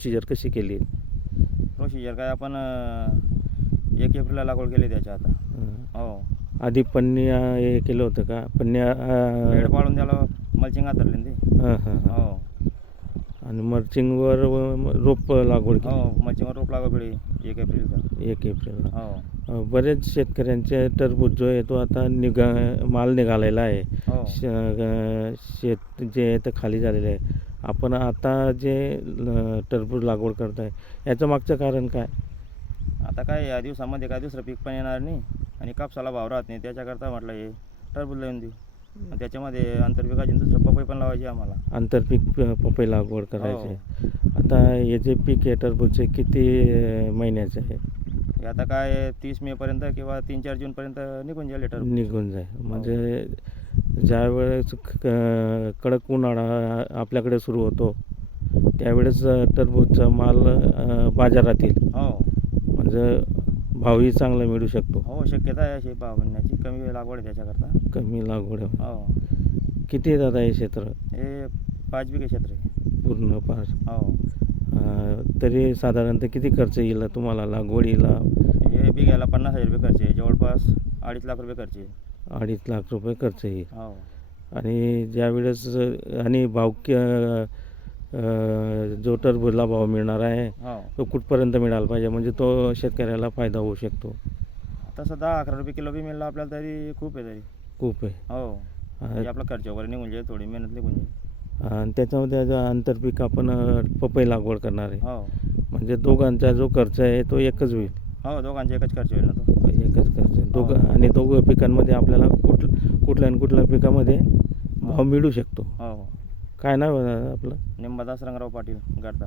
Procedure कशी केली? Procedure काय आपण 1 एप्रिलला लागवड केली त्याच्या आता. हो. आधी पन्न्या हे केलं होतं का? पन्न्या बेड पाडून त्याला मल्चिंग हातरले ना ते. हां हां हां. हो. आणि मल्चिंगवर रोप लागवड केली हो, मल्चिंगवर रोप लागवड केली 1 एप्रिलचा. 1 एप्रिलला. हो. बरेच शेतकऱ्यांचे टरबूज जो आहे तो आता माल निघालेला आहे. हो. शेत जे आहे ते खाली झालेलं आहे. आपण आता जे टरबूज लागवड करताय याचं मागचं कारण काय? आता काय या दिवसामध्ये काय दुसरं पीक पण येणार नाही आणि कापसाला भाव राहत नाही, त्याच्याकरता म्हटलं हे टरबूज लावून देऊ. आणि त्याच्यामध्ये आंतरपिकाची दुसरं पपई पण लावायची आम्हाला. आंतरपीक पपई लागवड करायची आहे. हो. आता हे जे पीक आहे टरबूजचे किती महिन्याचं आहे? हे आता काय 30 मेपर्यंत किंवा 3-4 जूनपर्यंत निघून जाईल हे टरबूज. निघून जाईल. म्हणजे ज्यावेळेस कडक उन्हाळा आपल्याकडे सुरू होतो त्यावेळेस टरबूजचा माल बाजारात येईल. हो. म्हणजे भावही चांगला मिळू शकतो. हो, शक्यता आहे अशी भाव मिळण्याची. कमी लागवड आहे त्याच्याकरता. कमी लागवड आहे. हो. किती आहे दादा हे क्षेत्र? हे 5 बिघे क्षेत्र आहे. पूर्ण 5. हो. तरी साधारणतः किती खर्च येईल तुम्हाला लागवडीला? हे बिघ्याला 50,000 रुपये खर्च आहे. जवळपास 2.5 लाख रुपये खर्च आहे. 2.5 लाख रुपये खर्च येईल. हो. आणि ज्यावेळेस आणि भाव जो टरबूजला भाव मिळणार आहे हो. तो कुठपर्यंत मिळाला पाहिजे म्हणजे तो शेतकऱ्याला फायदा होऊ शकतो? तसं 10-11 रुपये किलो बी मिळालं आपल्याला तरी खूप आहे तरी. खूप आहे. हो. म्हणजे आपला खर्च वगैरे निघून जाईल, थोडी मेहनत निघून जाईल. आणि त्याच्यामध्ये जो आंतरपीक आपण पपई लागवड करणार आहे हो. म्हणजे दोघांचा जो खर्च आहे तो एकच होईल. हो, दोघांचा एकच खर्च होईल ना तो. एकच खर्च आणि दोघं पिकांमध्ये आपल्याला कुठल्या कुठल्या पिकामध्ये भाव मिळू शकतो. हो. काय नाव आहे आपलं? निंबादास रंगराव पाटील, गडदा.